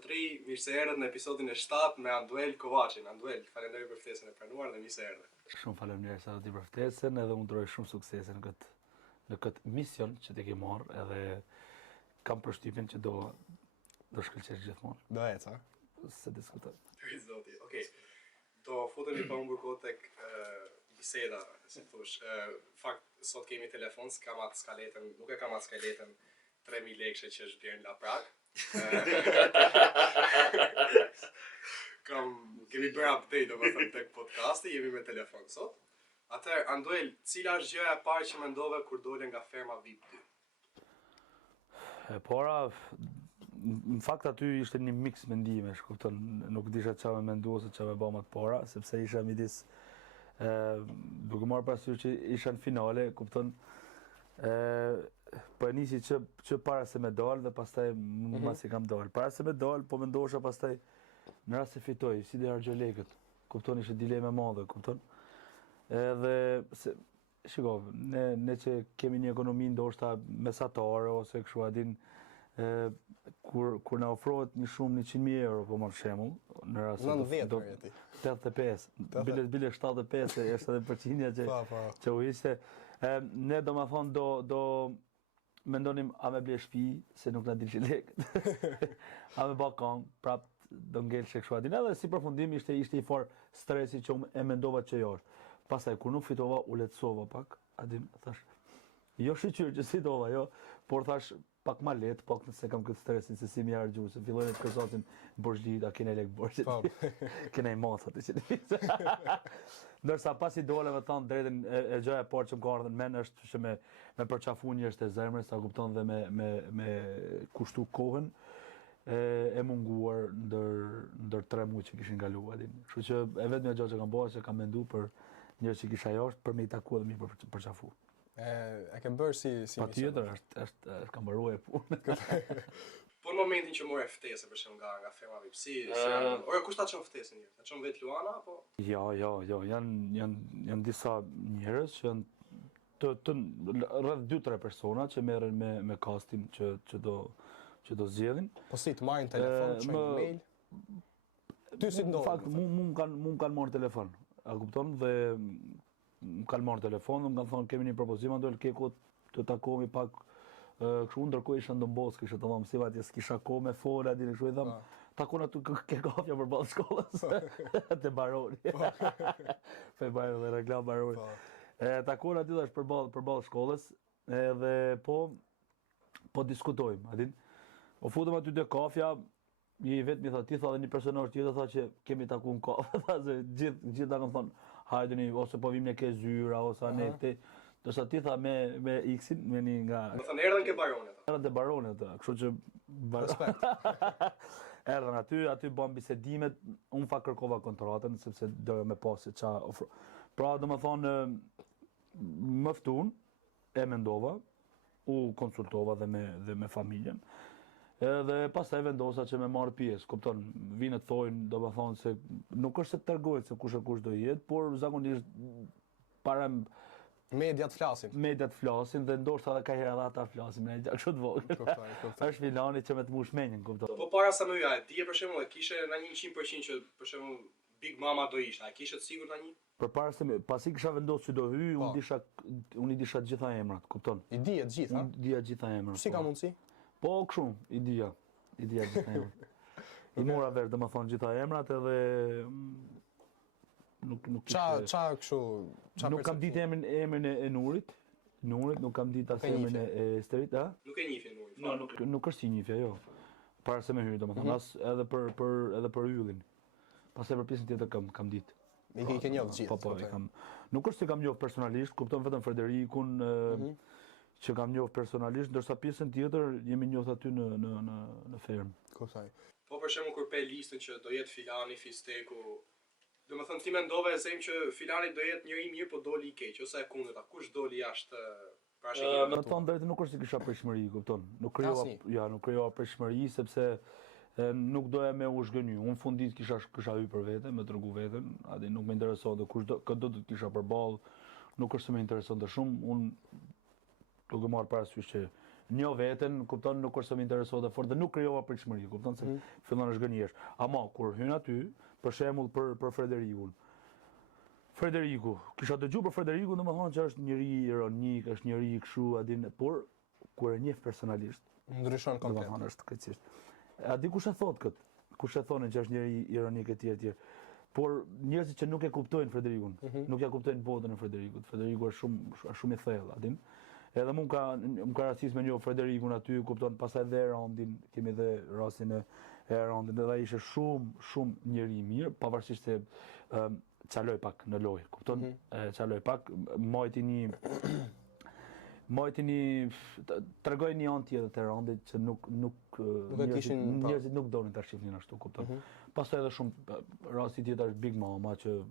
zotëri, mirë se erdhët në episodin e 7 me Anduel Kovacin. Anduel, falenderoj për ftesën e pranuar dhe mirë se erdhe. Shumë faleminderit sa ti për ftesën edhe unë duroj shumë suksese në këtë mision që ti ke marrë edhe kam përshtypjen që do shkëlqesh gjithmonë. Do ecë, ha? Se diskutoj. Pyet zoti. Okej. Do futemi pa humbur kohë tek biseda, si thosh. Fakt sot kemi telefon, s'kam atë skaletën, nuk e kam atë skaletën 3000 lekë që është blerë nga Prag. Kemi bërë update domethënë tek podcasti, jemi me telefon sot. Atëherë, Anduel, cila është gjëja e parë që mendove kur dole nga ferma VIP 2? E para, në fakt aty ishte një mix mendimesh, kupton, nuk disha çfarë më mendua se çfarë më bëma të para, sepse isha midis duke marrë parasysh që isha në finale, kupton. Po e nisi që para se me dal dhe pastaj masi kam dal. Para se me dal, po mendosha pastaj në rast se fitoj, si do harxoj lekët. Kupton, ishte dilemë e madhe, kupton. Edhe shiko, ne që kemi një ekonomi ndoshta mesatare ose kështu a din, kur na ofrohet një shumë 100.000 euro, po për shembull, në rast se 85, bile 75 është edhe përqindja që u ishte. Ne domethënë do mendonim a me ble shtëpi se nuk na dilshin lekët. A me balkon, prap do ngelshe kështu aty. Edhe si përfundim ishte i fort stresi që unë e mendova që jo është. Pastaj kur nuk fitova u lehtësova pak, aty thash, jo shqyr që fitova, jo, por thash pak ma lehtë, pak nëse kam këtë stresin se si mi harxhu, se fillojnë të kërcosin borxhi, a kene lek borxhi. Kene i mos aty që ditë. Ndërsa pasi dole me thonë drejtën e gjëja e parë që më ka ardhur në mend është që me përqafu njerëzit e zemrës, ta kupton dhe me kushtu kohën e munguar ndër 3 muaj që kishin kaluar. Kështu që e vetmja gjë që kam bërë që kam menduar për njerëz që kisha jashtë për me i takuar dhe mi përqafu. E kem bërë si patjetër, është kam mbaruar punë. Po në momentin që morë ftesë për shemb nga ferma VIP, ora kush ta çon ftesën një? Ta çon vetë Luana apo? Jo, janë disa njerëz që janë rreth 2-3 persona që merren me casting që do zgjedhin. Po si të marrin telefon, çojnë mail? Ty si ndodh? Në fakt mu kanë marrë telefon. A kupton dhe më kanë marrë telefon, më kanë thonë kemi një propozim, Anduel Keko të takohemi pak kështu, ndërkohë isha në Dombos, kishte të thonë mësiva atje s'kisha kohë me fola, di kështu i tham, takon aty ke kafja përballë shkollës. Te baroni. Fe bajë dhe reklam baroni. Takon aty tash përballë shkollës, edhe po diskutojmë, a din. O futëm aty te kafja, i vetëm i tha, ti tha dhe një personazh tjetër tha që kemi takuar në kafë, tha se gjithë ta kanë thonë, hajdeni ose po vim ne ke zyra ose ne këtej. Dorsa ti tha me X-in, me një nga. Do thënë erdhën ke baronet. Erdhën te baronet, kështu që respekt. Erdhën aty bën bisedimet, unë fa kërkova kontratën sepse doja me pas se ça ofro. Pra domethënë më ftun e mendova, u konsultova dhe me familjen. Edhe pastaj vendosa që me marr pjesë, kupton, vinë të thojnë, domethënë se nuk është se tregojnë se kush do jetë, por zakonisht para mediat flasin dhe ndoshta edhe ka herë ata flasin me një kështu të vogël. Është filani që me të mush menjen, kupton. Po para sa më vjen, ti për shembull kishe na një 100% që për shembull Big Mama do isha, a kishe të sigurt na një? Përpara se pasi kisha vendosur që do hyj, unë i disha të gjitha emrat, kupton. I dija të gjitha? Unë dija të gjitha emrat. Si ka mundsi? Po kështu, i dija të gjitha emrat. I mora vesh domethënë gjitha emrat edhe nuk kam ditë emrin e Nurit, nuk kam ditë as emrin e Esterit, a? Nuk e njihni Nurit. Nuk është i njihja, jo. Para se me hyj domethënë, as edhe për Yllin. Pastaj për pjesën tjetër kam ditë. I ke njohur gjithë. Po, nuk është se kam njohur personalisht, kupton vetëm Frederikun që kam njohur personalisht, ndërsa pjesën tjetër jemi njohur aty në fermë. Kuptoj. Po për shembull kur pe listën që do jetë filani, fisteku, domethënë ti mendove e them që filani do jetë njëri i mirë, po doli i keq, ose e kundërta, kush doli jashtë parashikimit? Me thonë drejtë nuk është se kisha pritshmëri, kupton. Nuk krijova pritshmëri sepse nuk doja me u zhgënjy. Unë fundit kisha hyrë për vete, me tregu veten, atë nuk më interesonte kush do të kisha përballë, nuk është se më interesonte shumë. Unë duke marrë parasysh që njo veten, kupton, nuk është se më interesohet fort dhe nuk krijova pritshmëri, kupton se fillon është gënjesh. Ama kur hyn aty, për shembull për Frederikun. Frederiku, kisha dëgjuar për Frederikun, domethënë që është njëri ironik, është njëri kështu, a din, por kur e njeh personalisht, ndryshon komplet. Domethënë është keqësisht. A di kush e thot kët? Kush e thonë që është njëri ironik etj etj. Por njerëzit që nuk e kuptojnë Frederikun, nuk ja kuptojnë botën e Frederikut. Frederiku është shumë i thellë, a din. Edhe më ka rastis me një Frederikun aty, kupton, pastaj dhe Erandin, kemi dhe rastin e Erandin, edhe ai ishte shumë njëri i mirë, pavarësisht se çaloj pak në lojë, kupton? Çaloj pak, mojti një tregoj një anë tjetër të Erandit që njerëzit nuk donin ta shihnin ashtu, kupton? Pastaj edhe shumë rasti tjetër është Big Mama që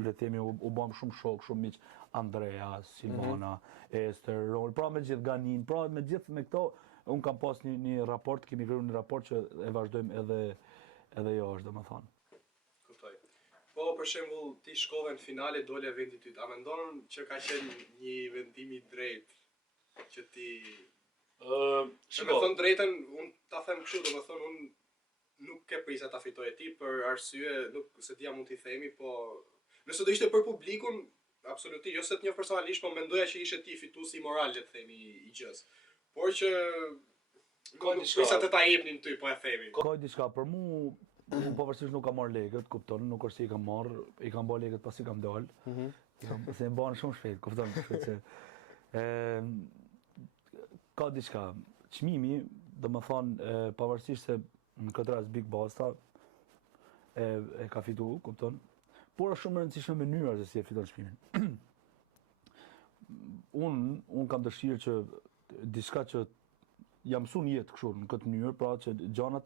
le të themi u bëm shumë shok, shumë miq, Andrea, Silvana, Ester, Rol, pra me gjithë Ganin, pra me gjithë me këto un kam pas një raport, kemi krijuar një raport që e vazhdojmë edhe jashtë, domethënë. Kuptoj. Po për shembull ti shkove në finale dole vendi yt. A mendon që ka qenë një vendim i drejtë që ti me thon drejtën, un ta them kështu, domethënë un nuk e prisa ta fitoje ti për arsye, nuk se dia mund t'i themi, po nëse do ishte për publikun, absolutisht, jo se të njoh personalisht, po mendoja që ishe ti fituesi moral, le të themi, i gjës. Por që nuk prisa të ta jepnin ty, po e themi. Ka diçka për mua, unë pavarësisht nuk kam marrë lekët, kupton, nuk është se i kam marrë, i kam bërë lekët pasi kam dalë. Se më bën shumë shpejt, kupton, kështu që ka diçka. Çmimi, domethënë, pavarësisht se në këtë rast Big Basta e ka fituar, kupton, por është shumë e rëndësishme mënyra se si e fiton çmimin. Unë kam dëshirë që diçka që jam mësuar në jetë kështu në këtë mënyrë, pra që gjanat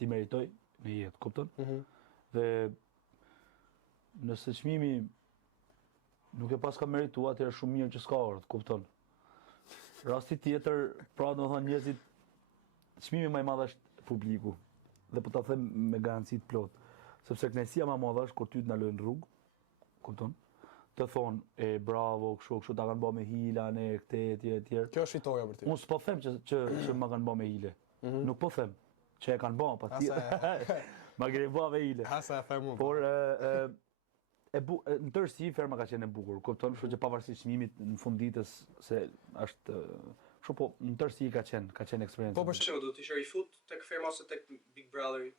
ti meritoj në jetë, kupton? Dhe nëse çmimi nuk e pas ka merituar, atëherë shumë mirë që s'ka ardhur, kupton? Rasti tjetër, pra domethënë njerëzit, çmimi më i madh është publiku. Dhe po ta them me garanci të plot, sepse kënaqësia më e madhe është kur ty të ndalojnë rrugë, kupton? Të thonë bravo, kështu ta kanë bërë me hila ne këtë etj. Kjo është fitoria për ty. Unë s'po them që ma kanë bërë me hile. Nuk po them që e kanë bërë, patjetër. Ma keni bërë me hile. Asa e them unë. Por në tërësi ferma ka qenë e bukur, kupton? Kështu që pavarësisht çmimit në fund ditës se është kështu, po në tërësi ka qenë eksperiencë. Po për shembull do të ishe rifut tek ferma ose tek Big Brotheri?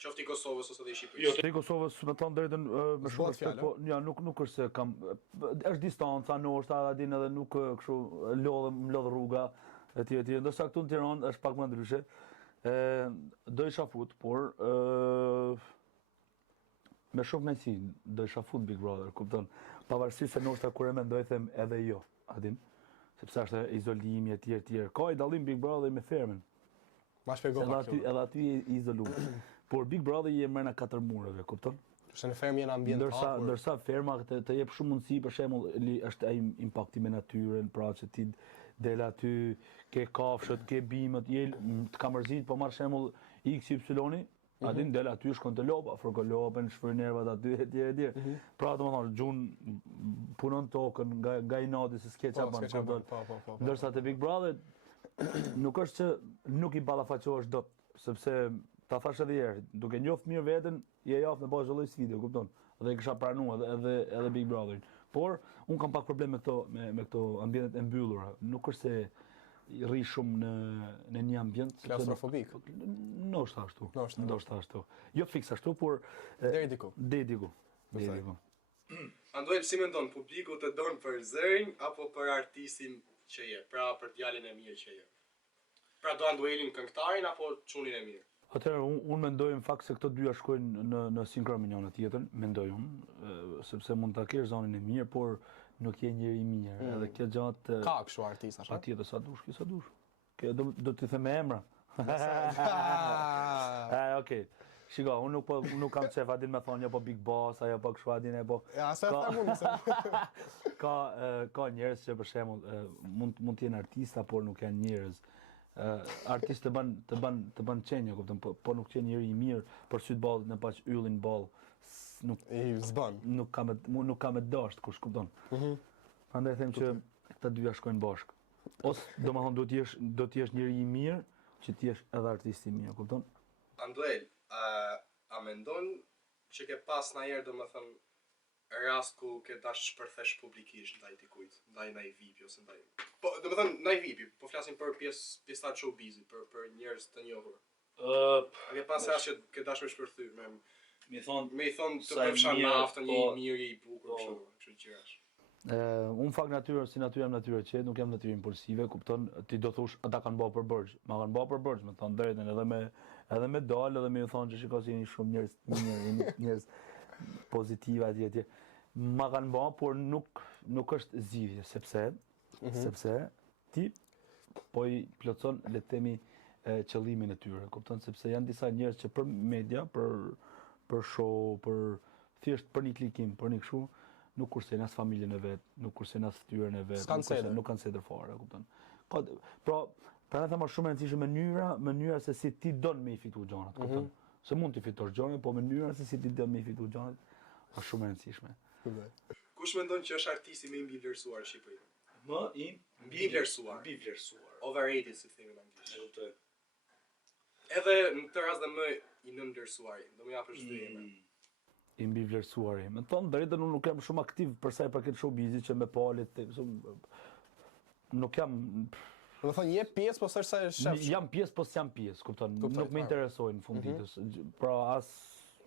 Qoftë i Kosovës ose të Shqipërisë. Jo, te Kosovës, me thënë drejtën, me shumë respekt, po ja, nuk është se kam, është distanca, ndoshta din edhe nuk kështu më lodh rruga etj. Ndoshta këtu në Tiranë është pak më ndryshe. Do isha fut, por me shumë kënaqësi do isha fut Big Brother, kupton? Pavarësisht se ndoshta kur e mendoj them edhe jo, a din? Sepse është izolimi etj. Ka i dallim Big Brother me fermën. Ma shpjegoj pak. Edhe aty i izoluar. Por Big Brother je merr në 4 mureve, kupton? Se në fermë janë ambient të hapur. Ndërsa ferma të jep shumë mundësi, për shembull, është ai impakti me natyrën, pra që ti del aty, ke kafshët, ke bimët, të ka mërzit, po marr shembull XY-i, aty del aty shkon te lopa, afro lopën, shfryr nervat aty etj. Pra domethënë gjun punon tokën nga inati se s'ke çfarë bën. Ndërsa te Big Brother nuk është që nuk i ballafaqohesh dot, sepse ta thash edhe herë, duke njoft mirë veten, je jaf me bazë lloj sfide, kupton? Dhe kisha pranuar edhe Big Brotherin. Por un kam pak problem me këto ambientet e mbyllura. Nuk është se rri shumë në një ambient klaustrofobik. Ndoshta ashtu. Jo fiks ashtu, por deri diku. Anduel, si mendon, publiku të don për zërin apo për artistin që je, pra për djalin e mirë që je? Pra do Anduelin këngëtarin apo çunin e mirë? Atëherë, unë mendoj në fakt se këto dyja shkojnë në sinkron me njëra tjetrën, mendoj unë, sepse mund ta kesh zonin e mirë, por nuk je njëri i mirë. Edhe kjo gjatë ka kështu artista, a? Patjetër, sa dush. Kjo do t'i them me emra. Okej. Shiko, unë nuk kam çef adin me thonë apo Big Boss, apo po kështu adin apo. Ja, sa e them unë. Ka njerëz që për shembull mund të jenë artista, por nuk janë njerëz. Artist të bën çënje, kupton, po nuk qenë njëri i mirë për syt ballit në paç yllin ball. Nuk ka me dasht kush, kupton. Prandaj them që këta dyja shkojnë bashkë. Ose domethënë do të jesh njëri i mirë që të jesh edhe artist i mirë, kupton? Anduel, a mendon që ke pas ndonjëherë domethënë rast ku ke dash shpërthesh publikisht ndaj dikujt, ndaj ndaj VIP ose ndaj. Po, domethënë ndaj VIP, po flasim për pjesë të showbizit, për njerëz të njohur. A ke pas rast që ke dash me shpërthy, me i thon të përfshan naftën një mirë i bukur kështu gjërash. Unë fakt natyrë, si natyrë jam natyrë qetë, nuk jam natyrë impulsive, kupton, ti do thush, ata kanë bërë për bërgjë, ma kanë bërë për bërgjë, me thonë drejtën, edhe me dalë, edhe me ju thonë që shiko si jeni shumë njerëz pozitive atje. Ma kanë bërë, por nuk është zgjidhje, sepse ti po i plotson le të themi qëllimin e tyre, kupton, sepse janë disa njerëz që për media, për show, për thjesht për një klikim, për një kështu, nuk kursen as familjen e vet, nuk kursen as fytyrën e vet, nuk kanë seder fare, kupton. Pra them është shumë e rëndësishme mënyra se si ti don me i fitu gjanat, kupton. Se mund të fitosh gjanat, po mënyra se si ti don me i fitu gjanat është shumë e rëndësishme. Kush mendon që është artisti më i mbi vlerësuar në Shqipëri? Mbi vlerësuar. Overrated si themi në anglisht. Edhe në këtë rast dhe më i nënvlerësuar, do më japësh dy emra. I mbi vlerësuari. Me thonë drejtën unë nuk jam shumë aktiv për sa i përket showbizit që me palet, nuk jam. Do thonë je pjesë, po s'është sa e shef. Jam pjesë, po s'jam pjesë, kupton. Nuk më interesojnë në fund ditës. Pra as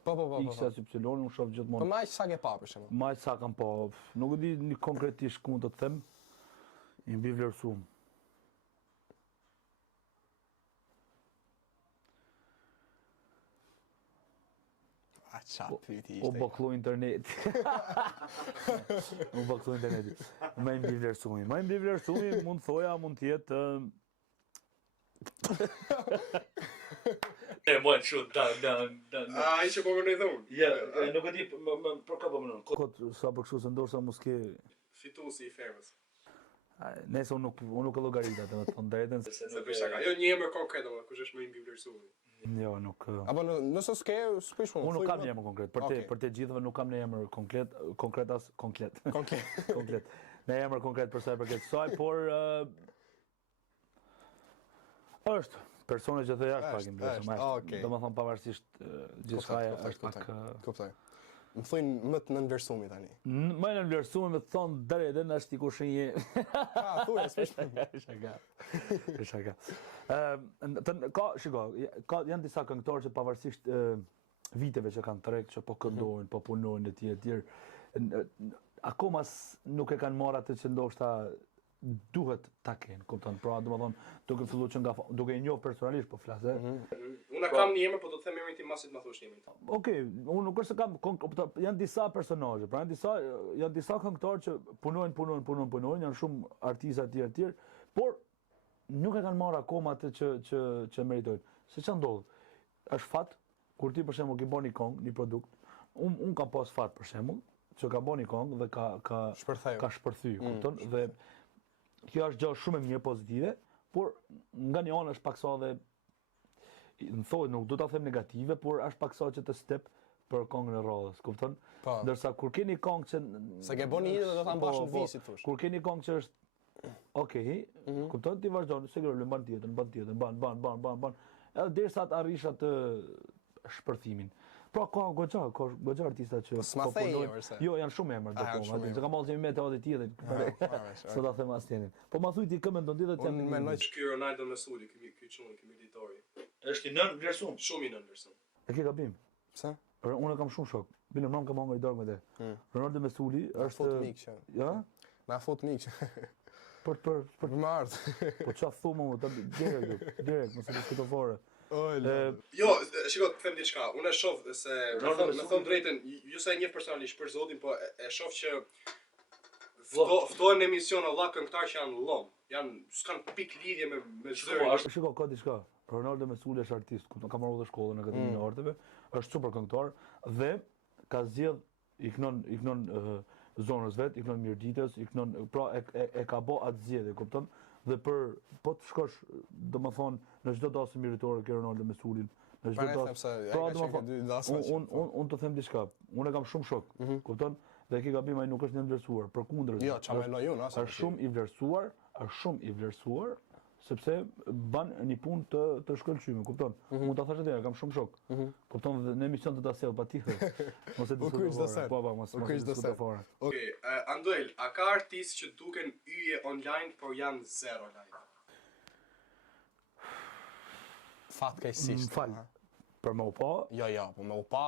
X as Y unë shoh gjithmonë. Po më sa ke pa për shembull. Më sa kam pa. Nuk e di një konkretisht ku do të them. I mbi vlerësuar. O baklu interneti. O baklu interneti. Më mbi vlerësumi. Më mbi vlerësumi mund thoja mund të jetë Mojnë kështu, Ai që po më dhun. Ja, nuk e di për ka po më nënë. Kot sa për kështu se ndoshta mos ke Fituesi i fermës. Nëse unë nuk e llogarita, domethënë drejtën se për shaka. Jo një emër konkret, domethënë kush është më i mbi vlerësuar. Jo, nuk. Apo nëse s'ke, s'pish unë nuk kam një emër konkret. Për të gjithëve nuk kam një emër konkret as konkret. Konkret. Në emër konkret për sa i përket kësaj, por është persona që thëja është pak i vlerësuar. Domethënë pavarësisht gjithçka është pak. Kuptoj. Më thojnë më të nënvlerësumi tani. Më nënvlerësumi me të thonë drejtën është diku shenjë. Thuaj s'pish. Shaka. Janë disa këngëtarë që pavarësisht viteve që kanë trek, që po këndojnë, po punojnë etj. Akoma nuk e kanë marrë atë që ndoshta duhet ta kenë, kupton? Pra, domethënë, duke filluar që nga duke i njoh personalisht po flas, Unë kam një emër, po do të them emrin tim masit më thosh emrin. Okej, unë nuk është se kam janë disa personazhe, pra janë disa këngëtarë që punojnë, janë shumë artistë etj, por nuk e kanë marrë akoma atë që meritojnë. Se ç'a ndodh? Është fat kur ti për shembull ke bën një këngë, një produkt. Unë kam pas fat për shembull që ka bën një këngë dhe ka shpërthy, kupton? Dhe kjo është gjë shumë e mirë pozitive, por nga një anë është paksa dhe më thoj, nuk do ta them negative, por është paksa që të step për këngën e radhës, kupton? Ndërsa kur keni këngë që sa ke bën një do ta mbash në visit thosh. Kur keni këngë që është okay, kupton ti vazhdon, sigurisht mban tjetër, ban. Edhe derisa të arrish atë shpërthimin. Pra ka goxha artista që po punojnë. Jo, janë shumë emër do të them. Që kam marrë me të tjetër. Sot ta them asnjërin. Po ma thuj ti kë mendon ti dhe të jam. Unë mendoj që ky Ronaldo Mesuli, ky çuni, ky militori. Është i nën vlerësuar. Shumë i nën vlerësuar. E ke gabim. Pse? Unë kam shumë shok. Bile mam kam ngoj dorë me te. Ronaldo Mesuli është foto mik që. Ja? Na foto mik që. Për më ardh. Po çfarë thumë direkt, mos e diskuto fare. Jo, shiko, të them diçka. Unë e shoh se me thon drejtën, ju sa e njeh personalisht për zotin, po e shoh që ftohen në emision Allah këngëtar që janë llom. S'kan pik lidhje me zërin. Shiko, ka diçka. Ronaldo Mesuli është artist, ka marrë shkollën në Akademinë e Arteve, është super këngëtar dhe ka zgjedh i knon zonës vet, i knon Mirditës, pra e ka bë atë zgjedhje, kupton? Dhe po të shkosh, domethënë, në çdo dasë miritore ke Ronaldo Mesulin, në çdo dasë. Pra domethënë, unë të them diçka. Unë kam shumë shok, kupton? Dhe ki gabim ai nuk është një vlerësuar, përkundër. Jo, çfarë mendoj unë, është shumë i vlerësuar, sepse ban një punë të shkëlqyme, kupton? Mund ta thash atë, kam shumë shok. Kupton, në emision të ta sjell patjetër. Mos e diskutoj. Po, mos e diskutoj fare. Okej, Anduel, a ka artistë që duken yje online por janë zero live? Fatkeqësisht. Fal. Për më u pa? Jo, po më u pa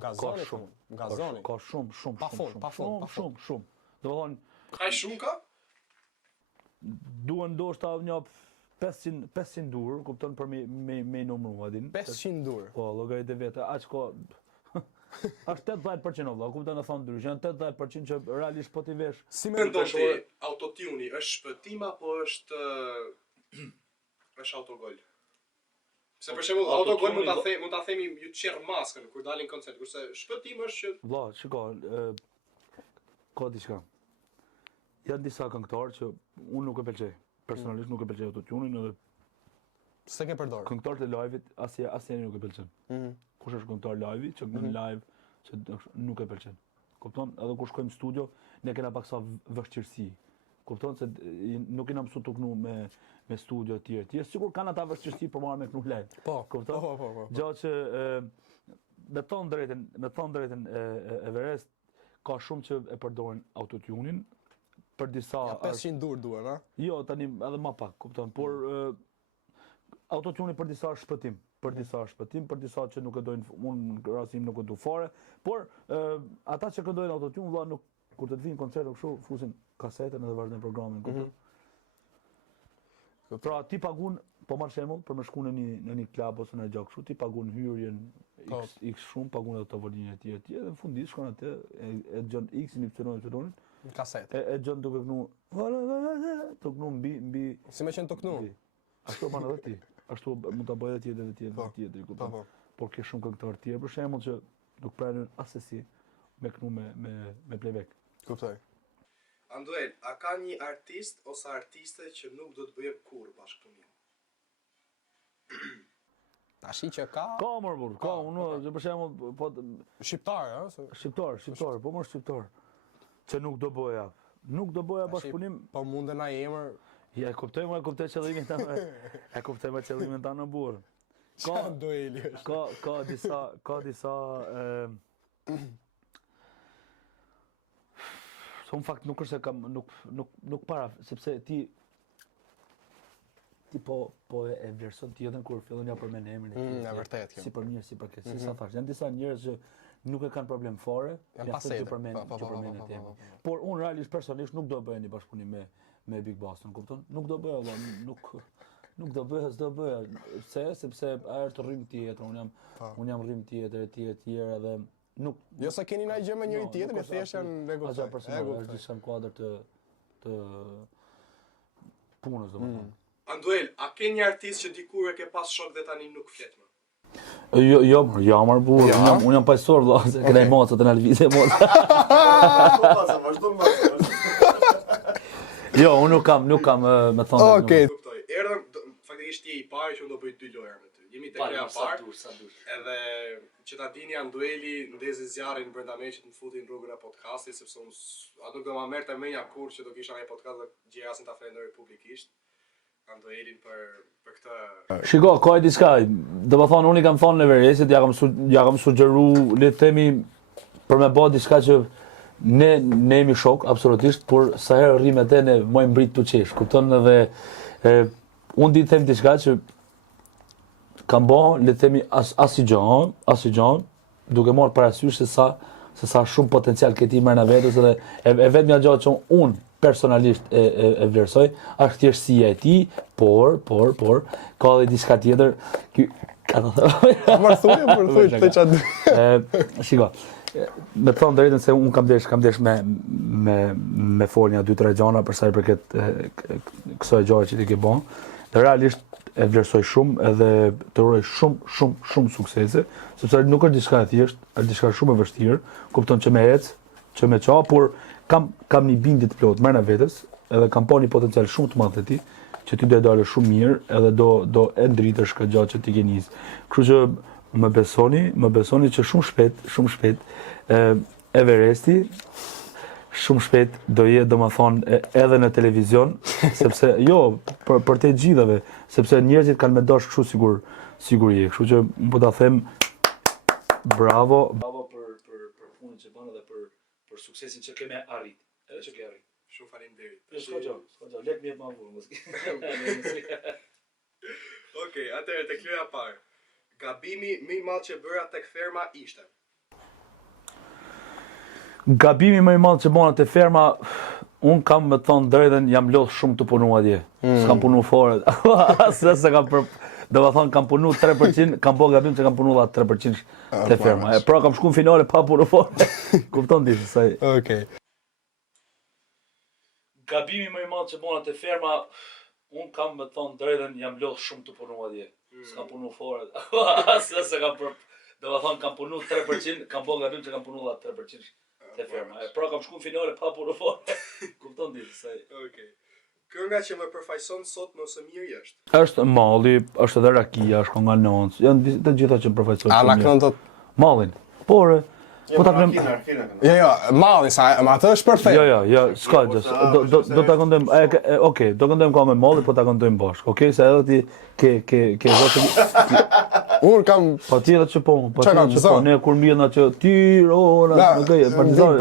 nga zoni. Nga zoni. Ka shumë. Pa fund. Do të thonë, Ka shumë ka? duan ndoshta një 500 dur, kupton, për me numru adin. 500 dur. Po, llogarit e veta, aq ko është 80% valla, kupton, e thon ndrysh, janë 80% që realisht po ti vesh. Si mendon ti, autotune është shpëtim apo është autogol? Se për shembull autogol mund ta themi ju të qerr maskën kur dalin koncert, kurse shpëtim është që valla, shiko, ka diçka. Janë disa këngëtarë që unë nuk e pëlqej. Personalisht nuk e pëlqej autotune-in edhe s'e ke përdor. Këngëtarët e live-it asnjëri nuk e pëlqen. Kush është këngëtar live që në live që nuk e pëlqen. Kupton? Edhe kur shkojmë në studio, ne kena paksa vështirësi. Kupton se nuk kena mësuar të kënu me studio të tjerë. Sigur kanë ata vështirësi për marrë me kënu live. Po, kupton? Po. Gjatë që me thon drejtën Everest ka shumë që e përdorin autotune-in. Për disa... Ja 500 dur duhen, a? Jo, tani edhe ma pak, kupton, por autotune për disa është shpëtim. Për disa që nuk e dojnë, unë në rastim nuk e du fare, por ata që këndojnë autotune, valla nuk, kur të të vinë koncert, kështu fusin kasetën edhe vazhdojnë programin, kupton. Pra, ti pagun, po marrë shembull, për me shku në një klub ose në gjak kështu, ti pagun hyrjen X shumë, pagun edhe të volinë e tjerë, dhe në fundis shkon atë, e gjën X-in, Y-in, kaset. E gjën duke kënu mbi... Si me qenë të kënu? Ashtu banë edhe ti. Ashtu mund të bëjë edhe tjetër, kupton. Por ke shumë këngëtarë tjerë, për shembull që nuk pranin asesi me kënu me playback. Kuptoj. Anduel, a ka një artist ose artiste që nuk do të bëje kur bashkëpunim? Tashi që ka... Ka mërë burr, ka, unë, për shembull, po... Shqiptar, a? Shqiptar, po më shqiptar. Që nuk do bëja. Nuk do bëja bashkëpunim. Po mundën a emër... Ja, e kuptoj qëllimin tanë. E kuptoj qëllimin tanë në burr. Qa Andueli është? Ka disa... So, në fakt, nuk është se kam... Nuk para, sepse ti po e vlerëson tjetën kur fillon ja përmend emrin e tij. Në vërtet kjo. Si për mirë, si për keq. Si sa thash, janë disa njerëz që nuk e kanë problem fare, janë pasete që përmend atë emër. Por unë realisht personalisht nuk do bëja një bashkëpunim me Big Boston, kupton? Nuk do bëja, nuk do bëja, s'do bëja. Sepse ajo është rrymë tjetër, unë jam rrymë tjetër etj edhe nuk... Jo se keni ndaj gjë me njëri tjetrin, thjesht janë negocioj. Është diçka në kuadër të punës, domethënë. Anduel, a ke një artist që dikur e ke pas shok dhe tani nuk flet më? Jo, marr burr. Unë jam paqësor vëlla, se kena emocat në lëvizje emocat. Vazhdo më. Jo, unë nuk kam me thonë. Okej. Kuptoj. Erdhëm, faktikisht je i parë që unë do bëj 2 lojra me ty. Jemi te loja parë. Edhe që ta dini Andueli ndezi zjarrin brenda meqit në futin rrugën e podcastit, sepse unë nuk do ma merrte menja kur që do kisha një podcast dhe gjejasin ta falenderoj publikisht. Anduelin për këtë... Shiko, ka e diçka, dhe më thonë, unë i kam thonë në Everestit, ja kam sugjeru, le të themi, për me bë diçka që ne jemi shok, absolutisht, por sa herë rrim te ne mojmë mbrit të qesh, kupton, edhe unë di të them diçka që kam bë, le të themi, asgjë, duke marrë parasysh se sa shumë potencial ke ti merr në vetës, edhe e vetmja gjë që unë personalisht e vlerësoj, është thjeshtësia e tij, por ka edhe diçka tjetër. Ka të thënë. Marrthuje të çad. Shiko. Me të thonë drejtën se unë kam desh me folja 2-3 gjëra për sa i përket kësaj gjëje që ti ke bën. Dhe realisht e vlerësoj shumë edhe të uroj shumë suksese, sepse nuk është diçka e thjeshtë, është diçka shumë e vështirë, kupton që me ec, që me qa, por kam një bindje të plotë merr në vetës, edhe kam pa një potencial shumë të madh te ti, që ti do të dalësh shumë mirë, edhe do e ndritësh këtë gjë që ti ke nis. Kështu që më besoni që shumë shpejt Everesti shumë shpejt do jetë domethënë edhe në televizion, sepse jo, për të gjithave, sepse njerëzit kanë me dosh kështu siguri. Kështu që unë po ta them bravo. Bravo për punën që bën dhe për suksesin që keme arrit. Edhe që ke arrit. Shumë faleminderit. S'ka gjë, lek mirë më vonë mos. Okej, atëherë tek loja parë. Gabimi më i madh që bëra tek ferma ishte. Gabimi më i madh që bëra tek ferma, un kam me thon drejtën, jam lodh shumë të punu atje. S'kam punu fare. Se kam domethënë kam punu 3%, kam bërë gabim që kam punu 3% te ferma. Pra kam shku në finale pa punu fare. Kupton ti se. Okej. Gabimi më i madh që bëra te ferma, un kam me thon drejtën, jam lodh shumë të punu atje. S'kam punu fare. Se kam domethënë kam punu 3%, kam bërë gabim që kam punu 3% te ferma. Pra kam shku në finale pa punu fare. Kupton ti se. Okej. Kënga që më përfaqëson sot më së miri është? Është malli, është edhe rakia, është konga nonc. Janë të gjitha që përfaqësojnë. A na kënon tot mallin. Por po ta kem. Jo, malli sa, atë është perfekt. Jo, s'ka gjë. Do ta këndojmë. Okej, do këndojmë me malli, po ta këndojmë bashkë. Okej, se edhe ti ke zotë. Unë kam Patjetër që po, ne kur mbien atë Tirana, më gëj, Partizan.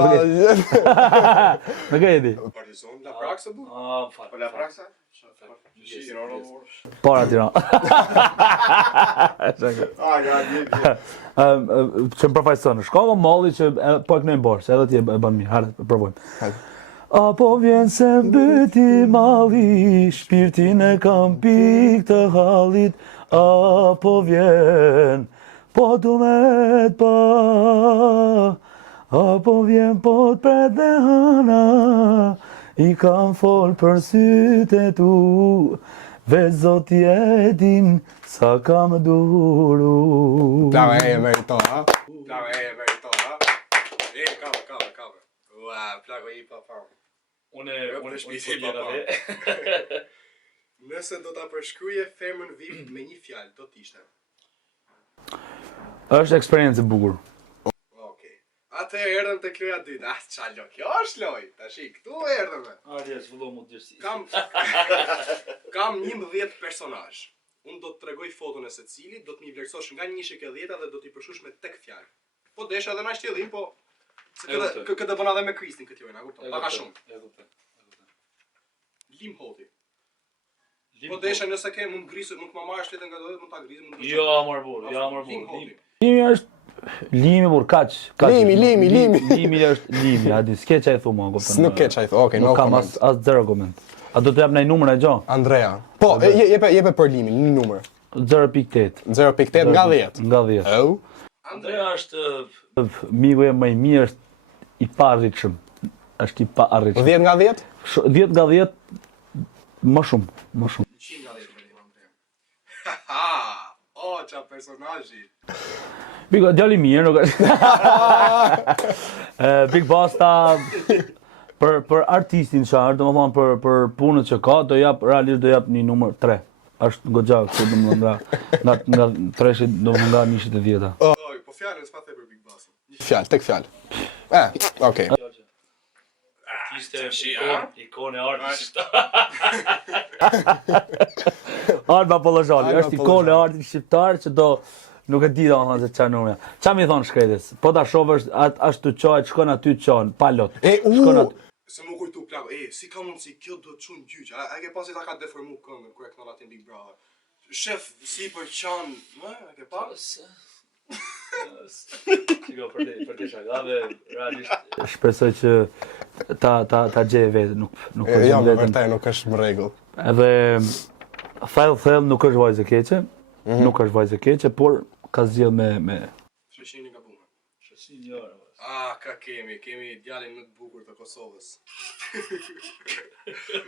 Më gëj di. Partizan, la Praxa bu? Fal. La Praxa? Para Tirana. Që më përfaqëson, shko me malli që po e kënojmë bashkë, edhe ti e bën mirë. Hajde, provojmë. Apo vjen se mbyti malli, shpirtin e kam pik të hallit. Apo vjen, po du me t'pa. Apo vjen, po t'pret dhe hana. I kam fol për sytë e tu, veç zoti e din sa kam duru. Bravo, e merito, ha? Bravo, e merito, ha? Kave. Ua, plago i papa. Unë shpisi papa. Nëse do ta përshkruaje fermën VIP me një fjalë, do t'ishte? Është eksperiencë e bukur. Atëherë erdhëm te loja 2. Çalo, kjo është lojë. Tash këtu erdhëm. Arje, zhvillo më dërsi. Kam 11 personazh. Unë do të tregoj foton e secilit, do të më vlerësosh nga 1 që ke 10 dhe do t'i përshkruash me tek fjalë. Po desha edhe na shtjellim, po se këtë bëna edhe me Kristin këtë jona, kupton? Pak a shumë. E kuptoj. Lim hoti. Po desha nëse ke mund grisë, mund të më marrësh letën nga dorë, mund ta grisë, mund të. Jo, amor burr. Limi është limi burr kaç. Limi. Limi është limi, a di skeç ai thua, kupton. Nuk ke çaj, okay, no kam as zero comment. A do të jap ndaj numrin e gjo? Andrea. Po, jepe për limin, një numër. 0.8. 0.8 nga 10. Nga 10. Oh. Andrea është miku im më i mirë, është i paarritshëm. Është i paarritshëm. 10 nga 10? 10 nga 10 më shumë. 100 nga 10 Haha. Oh, qa personazhi. Biko, djali mirë, nuk është. Big Basta, për artistin qarë, domethënë për punët që ka, realisht do jap një numër 3. Është goxha këtu domethënë nga 3-shit domethënë nga 1/10. Oj, po fjalën s'pa the për Big Basta. Fjalë, tek fjalë. Okay. Ikone artit. Alba Pollozhali, është ikone e artit shqiptar që do nuk e di domethënë se çfarë numri. Çfarë më thon shkretës? Po ta shohësh ashtu të çohet, shkon aty çon, pa lot. Shkon aty. Se më kujtu plago, si ka mundsi kjo do të çon gjyq. A ke pasi ta ka deformuar këngën kur e kënon atë Big Brother. Shef si për çan, e ke pa? Sigo për të shagave, realisht. Shpresoj që ta gjej vetë, nuk Jo, me vërtet nuk është në rregull. Edhe thell nuk është vajzë e keqe, nuk është vajzë e keqe, por ka zgjedh me Shëshini nga bume. Shëshini jo. Ka kemi djalin më të bukur të Kosovës.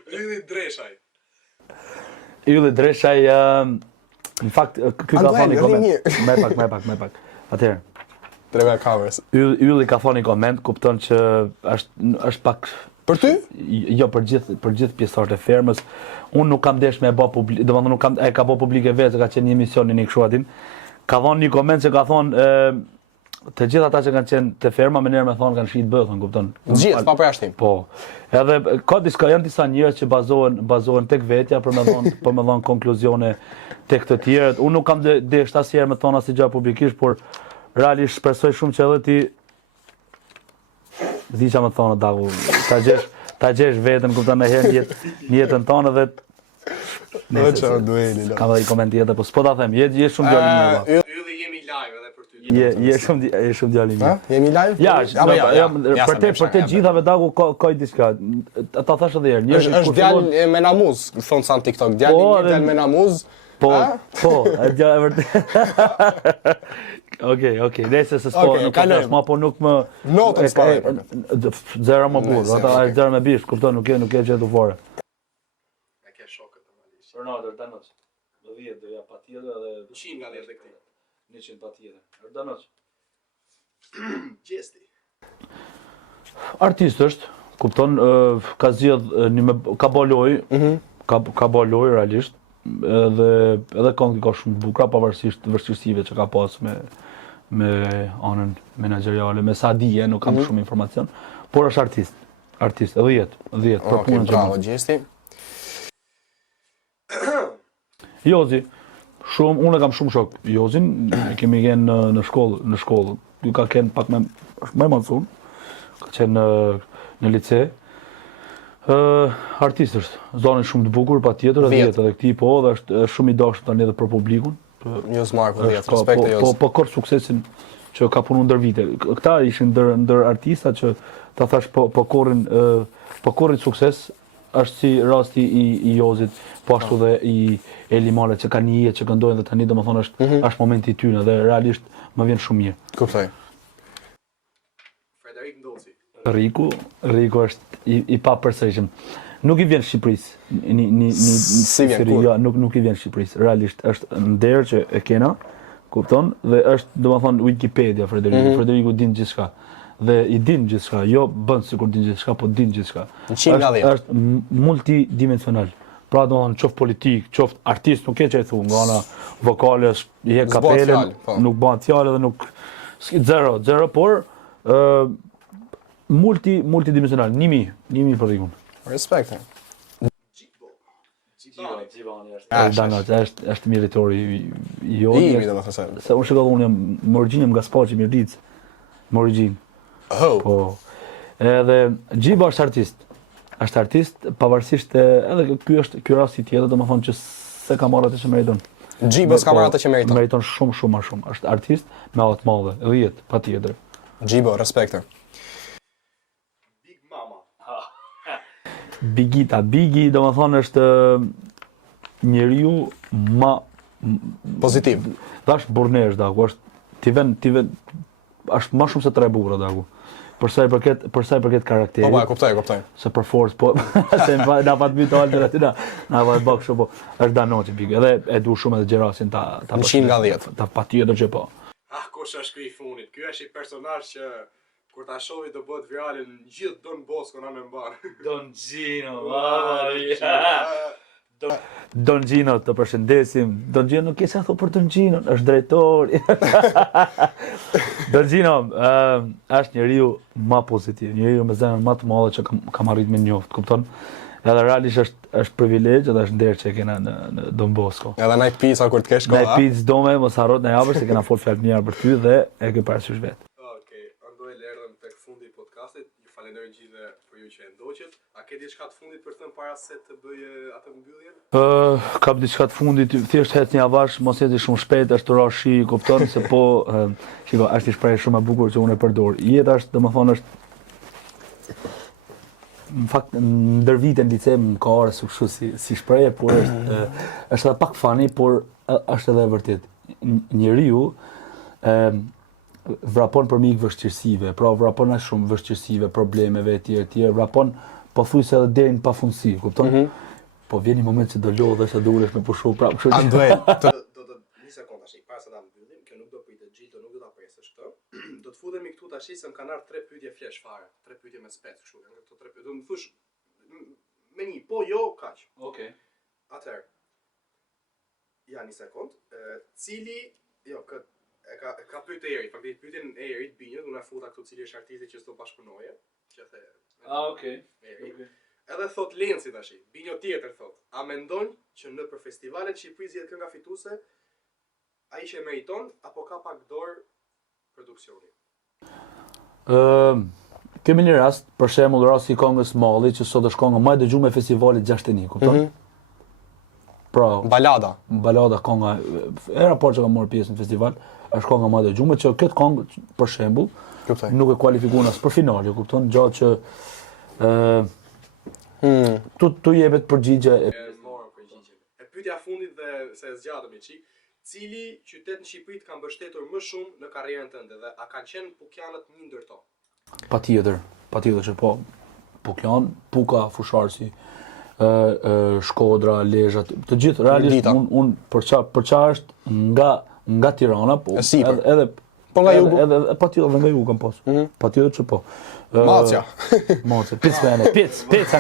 Ylli Dreshaj. Ylli Dreshaj, në fakt, ky ka thënë koment. Me pak. Atëherë. Treva covers. Ylli ka thënë koment, kupton që është pak për ty? Jo, për gjithë pjesëtarët e fermës. Unë nuk kam desh me bë publik, domethënë nuk kam ka bë publike vetë, ka qenë një emision në kështu atin. Ka dhënë një koment që ka thonë të gjithë ata që kanë qenë te ferma më njerë me thonë kanë shit bëthën, kupton? Gjithë, pa përjashtim. Po. Edhe ka janë disa njerëz që bazohen tek vetja për me dhon konkluzione tek të tjerët. Unë nuk kam desh asnjëherë me thonë asnjë gjë publikisht, por realisht shpresoj shumë që edhe ti di çfarë më thonë dagu. Ta gjesh veten, kupton, në herë në jetën tonë dhe Ka dhe i koment tjetër, po s'po ta them, je shumë djalë i mirë. Ylli jemi live edhe për ty. Je shumë djalë i mirë. Jemi live? Ja, për te gjithave dagu ka diçka. Ta thash edhe herë. Është djalë me namuz, thon sa në TikTok, djalë me namuz. Po, e djalë e vërtet. Okej, nëse se s'po nuk ka, po nuk më notën s'po. Zero më burr, ata është zero me bish, kupton, nuk e gjetu fore. Ronaldo, Erdanoç. 10 do ja patjetër edhe 100 nga 10 dhe këti. 100 patjetër. Erdanoç. Gjesti. Artist është, kupton, ka zgjedh ka bë lojë, ka bë lojë realisht, edhe këngë ka shumë bukura pavarësisht vështirësive që ka pas me anën menaxheriale, me sa dije, nuk kam shumë informacion, por është artist. Artist, 10 për punën që bravo, Gjesti. Jozi, unë kam shumë shok. Jozin, kemi qenë në shkollë. Ju ka qenë pak më mëson. Ka qenë në lice. Artist është, zonë shumë të bukur, patjetër, edhe këtij po, dhe është shumë i dashur tani edhe për publikun. Jos Marko, respekt e Jos. Po kor suksesin që ka punuar ndër vite. Këta ishin ndër artista që ta thash po korrin sukses. Është si rasti i Jozit, po ashtu dhe i Elimalet që kanë një jetë që këndojnë dhe tani domethënë është momenti i tyre dhe realisht më vjen shumë mirë. Kuptoj. Frederik Ndoci. Riku është i papërsëritshëm. Nuk i vjen Shqipërisë. Nuk i vjen Shqipërisë. Realisht është nder që e kena, kupton, dhe është domethënë Wikipedia Frederiku. Frederiku din gjithçka. Dhe i din gjithçka, jo bën sikur din gjithçka, po din gjithçka. Është multidimensional. Pra domethënë qoftë politik, qoftë artist, nuk e çaj thon, nga ana vokale, i jep kapelën, nuk bën fjalë dhe nuk zero, por multidimensional, 1000 për rikun. Respekt. Është miritori i Joni. Se unë shikoj unë jam më origjinëm nga Spaçi Mirdic. Më origjinë. Po. Edhe Gjiba është artist. Është artist pavarësisht edhe ky rasti tjetër, domethënë që se ka marrë atë që meriton. Gjiba s'ka marrë atë që meriton. Meriton shumë më shumë. Është artist me atë të madhe, 10 patjetër. Gjiba, respekte. Big Mama. Bigi domethënë është njeriu më pozitiv. Tash burnesh dagu, është ti vën është më shumë se 3 bukura dagu. Për sa i përket karakterit. Po, kuptoj. Se për forcë, po, se na pat mbi të altë aty na vaj bak shumë, po. Është Danoçi Big. Edhe e du shumë edhe Gjerasin ta 100 nga 10. Ta patjetër që po. Kush është ky i fundit? Ky është i personazh që kur ta shohë do bëhet viralin gjithë Don Bosco na mbar. Don Gino, Don Gino, të përshëndesim. Don Gino nuk e sa thon për Don Gino, është drejtor. Don Gino është njeriu më pozitiv, njeriu me zemrën më të madhe që kam arrit me njoft, kupton? Edhe realisht është privilegj edhe është nder që kena në Don Bosco. Edhe nai pizza kur të kesh kohë. Nai pizza dome, mos harro në javë se kena fol fjalë mirë për ty dhe e ke parasysh vet. Okej, andoj erdhëm tek fundi i podcastit. Ju falenderoj gjithë për ju që e ndoqët. A ke diçka të fundit për të thënë para se të bëj atë mbylljen? Kam diçka të fundit, thjesht hec një avash, mos jeti shumë shpejt, është ra shi, kupton se po, shiko, është një shprehje shumë e bukur që unë e përdor. Jeta është, domethënë është në fakt ndër vite në lice më ka ardhur kështu si shprehje, por është edhe pak fani, por është edhe e vërtet. Njeriu vrapon për mik vështirësive, pra vrapon as shumë vështirësive, problemeve etj, vrapon pothuajse edhe deri në pafundësi, kupton? Po vjen një moment që do lodhesh e do ulesh me pushu prapë, kështu që Andoj. Do një sekondë tash, para se ta mbyllim, kjo nuk do pritet gjithë, nuk do ta presësh këtë. Do të futemi këtu tash se më kanë ardhur 3 pyetje flesh fare, 3 pyetje me spec, kështu, janë këto 3 pyetje. Do më thosh me një po jo kaq. Okej. Atëherë. Ja një sekond. Cili, jo, ka pyet Eri, faktikisht pyetjen e Erit Binjët, unë futa këtu cili është artisti që s'do bashkëpunoje, që the. Okay. Edhe thot Lenci tash, Binjo tjetër thot, a mendon që në për festivalet Shqipëri zgjedh kënga fituese, ai që meriton apo ka pak dorë produksioni? Kemi një rast, për shembull rasti i këngës Malli, që sot është kënga më e dëgjuar me festivalit 61, kupton? Pra, balada kënga era por që ka marrë pjesë në festival, është kënga më e dëgjuar, që këtë këngë për shembull nuk e kualifikuan as për finale, kupton? Gjatë që tu jepet përgjigje e pyetja fundit dhe se zgjatëm një çik, cili qytet në Shqipëri ka mbështetur më shumë në karrierën tënde dhe a kanë qenë pukjanët një ndër to? Patjetër që po. Pukjan, Puka, Fusharsi, Shkodra, Lezhë, të gjithë realisht unë për qa është nga Tirana, po edhe po nga jugu. Edhe patjetër edhe nga jugu kam pas. Patjetër që po. Macja. Pica.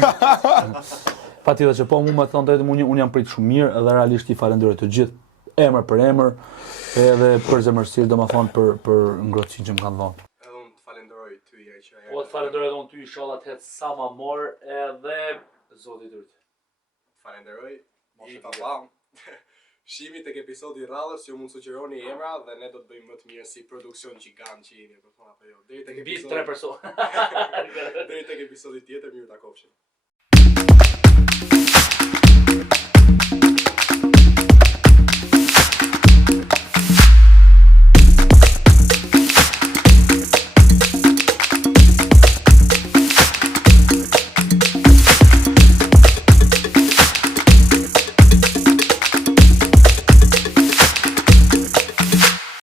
Patjetër që po, mu më thonë drejtë, unë jam prit shumë mirë edhe realisht i falenderoj të gjithë, emër për emër, edhe për zemërsisht do më thonë për ngrohtësinë që më kanë dhënë. Edhe unë të falenderoj ty që po të falenderoj edhe unë ty, inshallah të hetë sa ma morë edhe Zoti Dyrt. Falenderoj. I papam. Shihemi tek episodi i radhës, ju mund sugjeroni emra dhe ne do të bëjmë më të mirë si produksion gjigant që jeni, po thonë apo jo. Deri tek episodi 3 persona. Deri tek episodi tjetër, mirë takofshim.